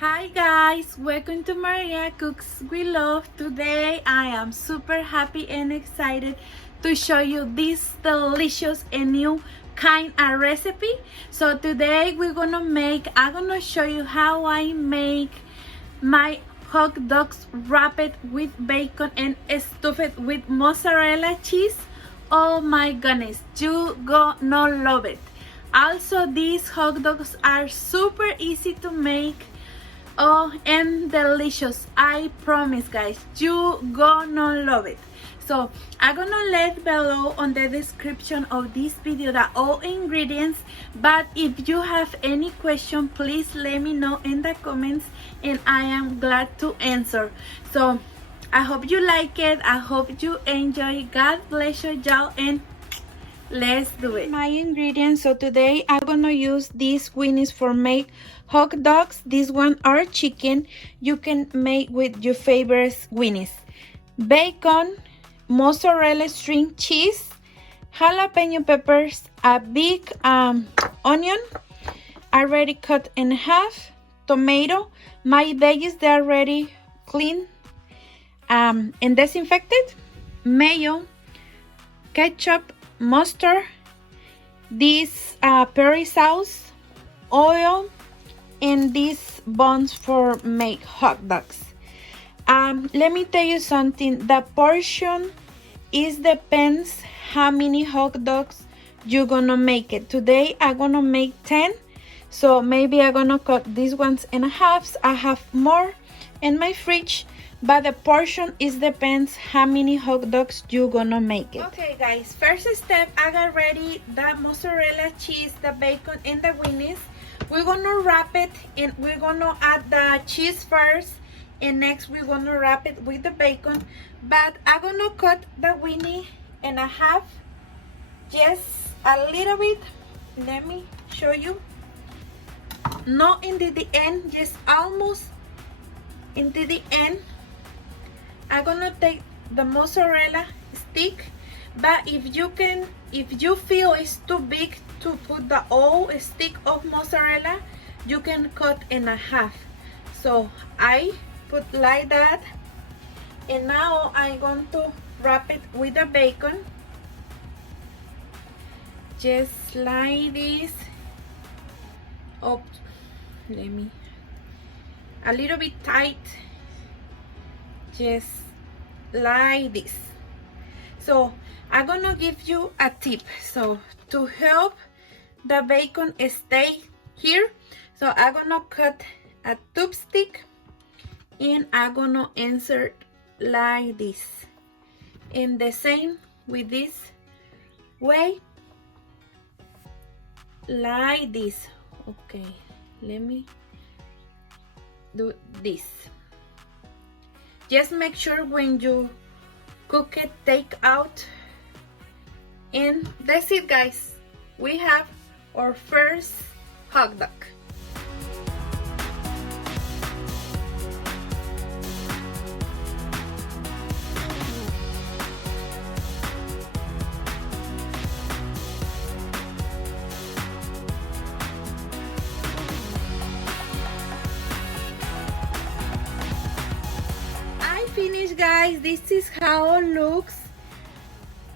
Hi guys, welcome to Maria Cooks We Love. Today I am super happy and excited to show you this delicious and new kind of recipe. So today I'm gonna show you how I make my hot dogs wrapped with bacon and stuffed with mozzarella cheese. Oh my goodness, you gonna love it. Also, these hot dogs are super easy to make. Oh, and delicious. I promise, guys, you gonna love it. So I'm gonna let below on the description of this video the all ingredients, but if you have any question, please let me know in the comments and I am glad to answer. So I hope you like it. I hope you enjoy. God bless you, y'all, and let's do it. My ingredients. So today I'm gonna use these weenies for make hot dogs. These one are chicken. You can make with your favorite weenies. Bacon, mozzarella string cheese, jalapeno peppers, a big onion already cut in half, tomato. My veggies, they are already clean and disinfected. Mayo, ketchup, mustard, this curry sauce, oil, and these buns for make hot dogs. Let me tell you something. The portion is depends how many hot dogs you're gonna make it. Today I'm gonna make 10, so maybe I'm gonna cut these ones in halves. I have more in my fridge, but the portion is depends how many hot dogs you're gonna make it. Okay guys, first step, I got ready the mozzarella cheese, the bacon, and the weenies. We're gonna wrap it and we're gonna add the cheese first, and next we're gonna wrap it with the bacon. But I'm gonna cut the weenie in half, just a little bit. Let me show you. Not into the end, just almost into the end. I'm gonna take the mozzarella stick, but if you feel it's too big to put the whole stick of mozzarella, you can cut in half. So I put like that, and now I'm going to wrap it with the bacon, just like this. Oh, let me a little bit tight, just like this. So I'm gonna give you a tip, so to help the bacon stay here, so I'm gonna cut a tube stick and I'm gonna insert like this, and the same with this way, like this. Okay, let me do this. Just make sure when you cook it, take out, and that's it guys. We have our first hot dog. Finished guys. This is how it looks.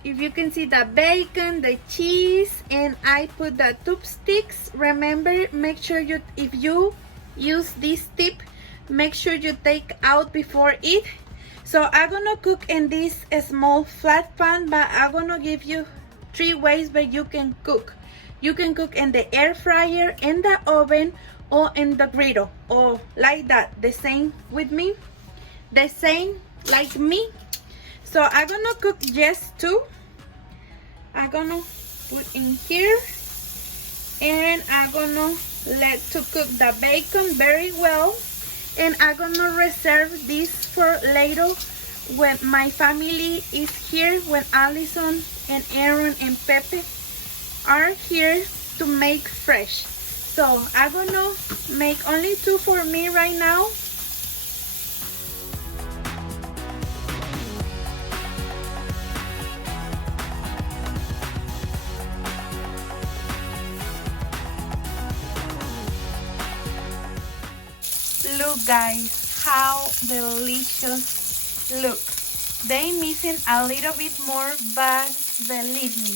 If you can see the bacon, the cheese, and I put the tube sticks. Remember, make sure you, if you use this tip, make sure you take out before eat. So I'm gonna cook in this small flat pan, but I'm gonna give you 3 ways that you can cook. You can cook in the air fryer, in the oven, or in the griddle, or like that. The same with me, the same like me. So I'm gonna cook just 2. I'm gonna put in here, and I'm gonna let to cook the bacon very well, and I'm gonna reserve this for later when my family is here, when Allison and Aaron and Pepe are here to make fresh. So I'm gonna make only 2 for me right now. Look guys, how delicious look. They missing a little bit more, but believe me,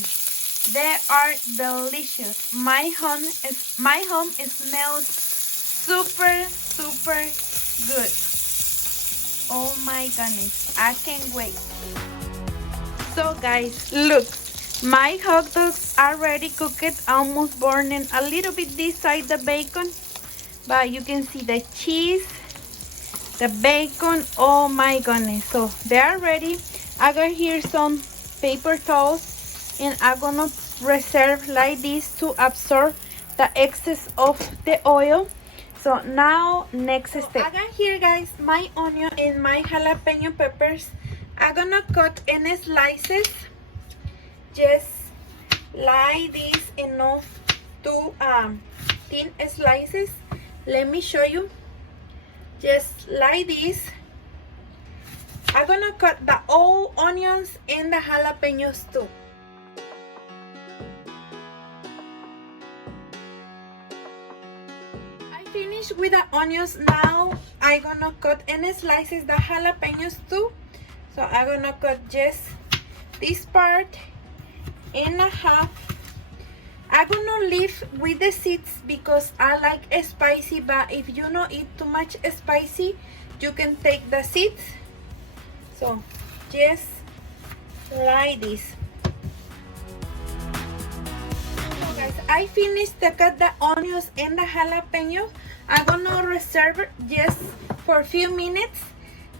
they are delicious. My home smells super good. Oh my goodness, I can't wait. So guys, look, my hot dogs are already cooked, almost burning a little bit this side the bacon, but you can see the cheese, the bacon. Oh my goodness, so they are ready. I got here some paper towels and I'm gonna reserve like this to absorb the excess of the oil. So now next step, I got here guys my onion and my jalapeno peppers. I'm gonna cut in slices, just like this, enough to thin slices. Let me show you, just like this. I'm gonna cut the all onions and the jalapenos too. Finished with the onions. Now I'm gonna cut in slices the jalapenos too. So I'm gonna cut just this part in a half. I'm gonna leave with the seeds because I like spicy, but if you don't eat too much spicy, you can take the seeds. So just like this. Guys, I finished to cut the onions and the jalapenos. I'm gonna reserve it just for a few minutes.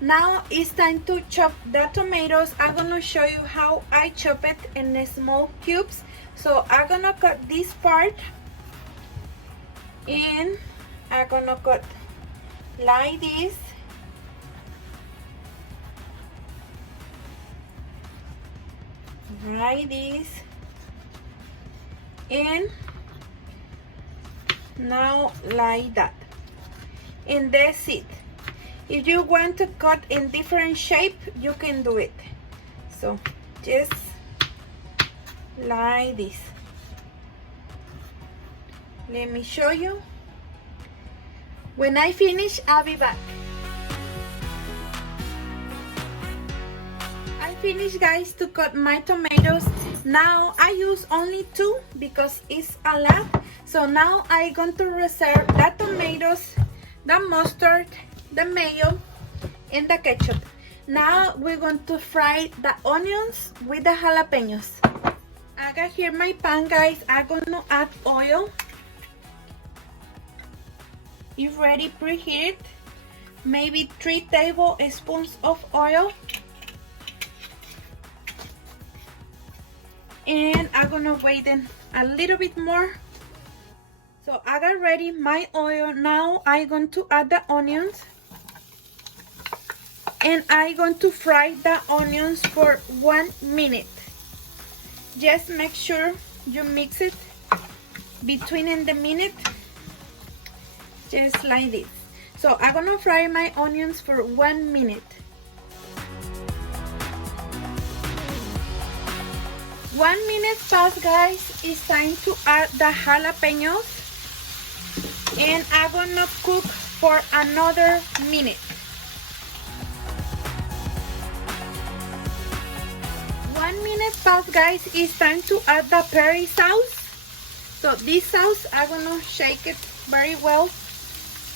Now it's time to chop the tomatoes. I'm gonna show you how I chop it in small cubes. So I'm gonna cut this part and I'm gonna cut like this. Like this. And now like that, and that's it. If you want to cut in different shape, you can do it. So just like this. Let me show you. When I finish, I'll be back. I finished guys to cut my tomatoes. Now I use only 2 because it's a lot. So now I'm going to reserve the tomatoes, the mustard, the mayo, and the ketchup. Now we're going to fry the onions with the jalapenos. I got here my pan guys. I'm going to add oil. It's ready preheated. Maybe 3 tablespoons of oil. And I'm gonna wait a little bit more. So I got ready my oil. Now I'm going to add the onions, and I'm going to fry the onions for 1 minute. Just make sure you mix it between in the minute, just like this. So I'm gonna fry my onions for 1 minute. 1 minute passed guys. It's time to add the jalapenos, and I'm gonna cook for another minute. 1 minute passed guys. It's time to add the curry sauce. So this sauce, I'm gonna shake it very well,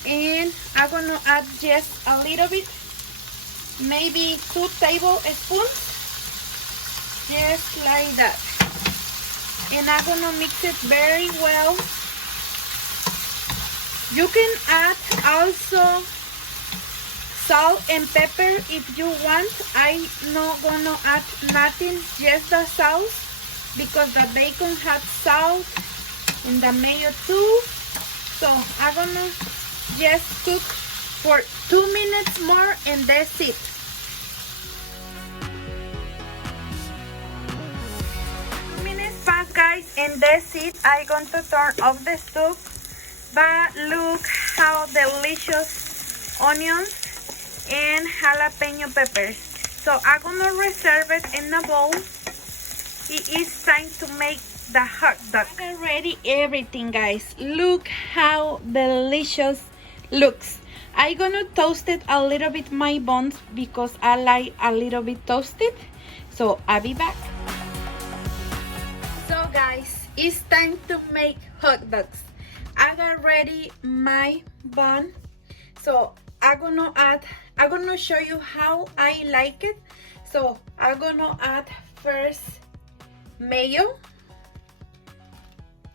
and I'm gonna add just a little bit, maybe 2 tablespoons. Just like that, and I'm gonna mix it very well. You can add also salt and pepper if you want. I'm not gonna add nothing, just the sauce, because the bacon has salt and the mayo too. So I'm gonna just cook for 2 minutes more, and that's it. Fast guys, and that's it. I'm going to turn off the stove, but look how delicious onions and jalapeno peppers. So I'm gonna reserve it in a bowl. It is time to make the hot dog. I got ready everything guys. Look how delicious looks. I'm gonna toast it a little bit my buns because I like a little bit toasted. So I'll be back. So guys, it's time to make hot dogs. I got ready my bun. So I'm gonna show you how I like it. So I'm gonna add first mayo.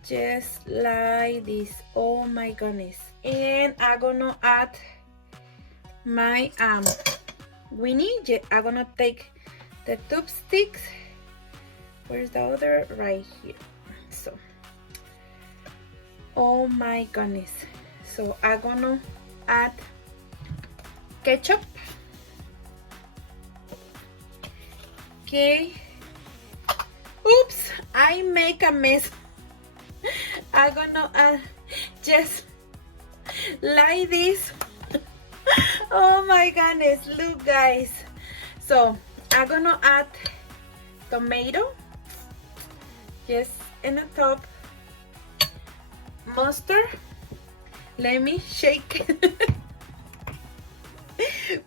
Just like this. Oh my goodness. And I'm gonna add my weenie. I'm gonna take the tube sticks. Where's the other? Right here. So oh my goodness. So I'm gonna add ketchup. Okay. Oops, I make a mess. I'm gonna just like this. Oh my goodness, look guys. So I'm gonna add tomato just in the top, mustard. Let me shake.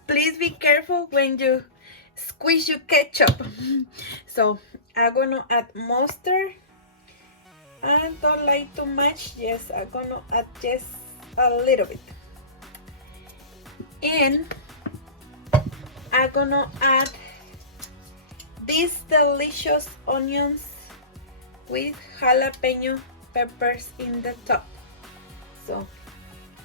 Please be careful when you squeeze your ketchup. So I'm gonna add mustard. I don't like too much. Yes, I'm gonna add just a little bit. And I'm gonna add these delicious onions with jalapeno peppers in the top. So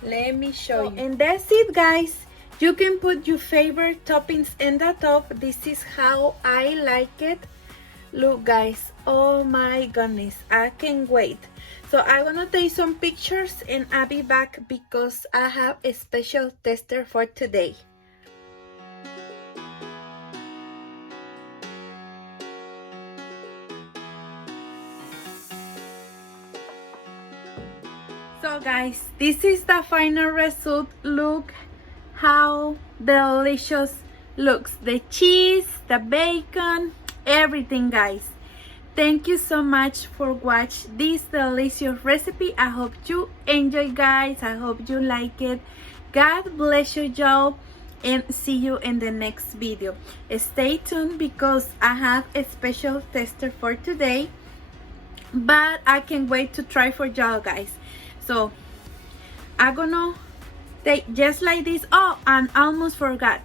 let me show you. And that's it guys. You can put your favorite toppings in the top. This is how I like it. Look guys, oh my goodness, I can't wait. So I'm gonna take some pictures and I'll be back because I have a special tester for today. So guys, this is the final result. Look how delicious looks. The cheese, the bacon, everything guys. Thank you so much for watching this delicious recipe. I hope you enjoy guys. I hope you like it. God bless you y'all and see you in the next video. Stay tuned because I have a special tester for today, but I can't wait to try for y'all guys. So I'm gonna take just like this. Oh, and almost forgot,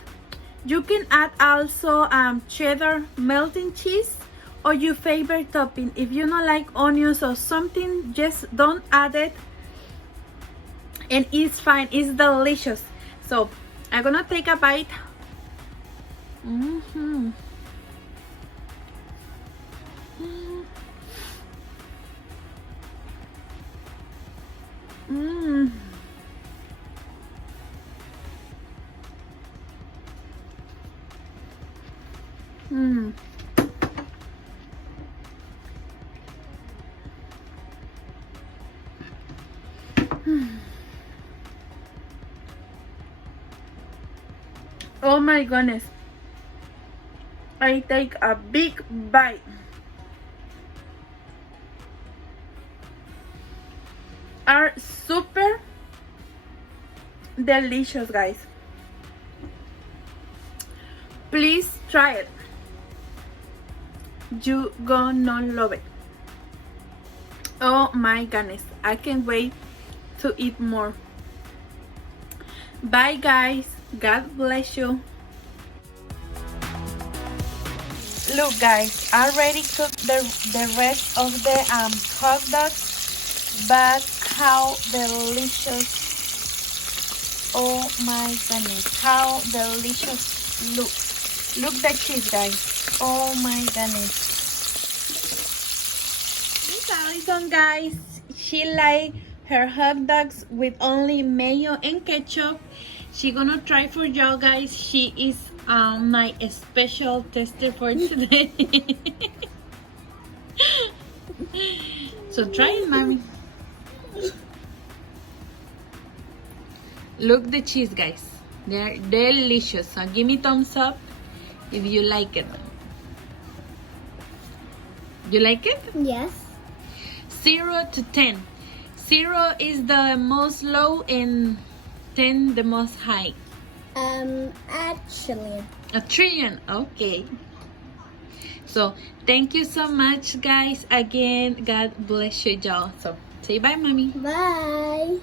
you can add also cheddar melting cheese or your favorite topping. If you don't like onions or something, just don't add it and it's fine. It's delicious. So I'm gonna take a bite. Mm-hmm. Mm. Mm. Oh my goodness. I take a big bite. Are super delicious guys. Please try it. You gonna love it. Oh my goodness, I can't wait to eat more. Bye guys, God bless you. Look guys, I already cooked the rest of the hot dogs, but how delicious. Oh my goodness, how delicious look the cheese guys. Oh my goodness. Miss Allison guys, she like her hot dogs with only mayo and ketchup. She gonna try for y'all guys. She is my special tester for today. So try it, mommy. Look the cheese guys, they're delicious. So give me thumbs up if you like it. You like it? Yes. 0 to 10. 0 is the most low and 10 the most high? Actually. A trillion. Okay. So thank you so much, guys. Again, God bless you, y'all. So say bye, mommy. Bye.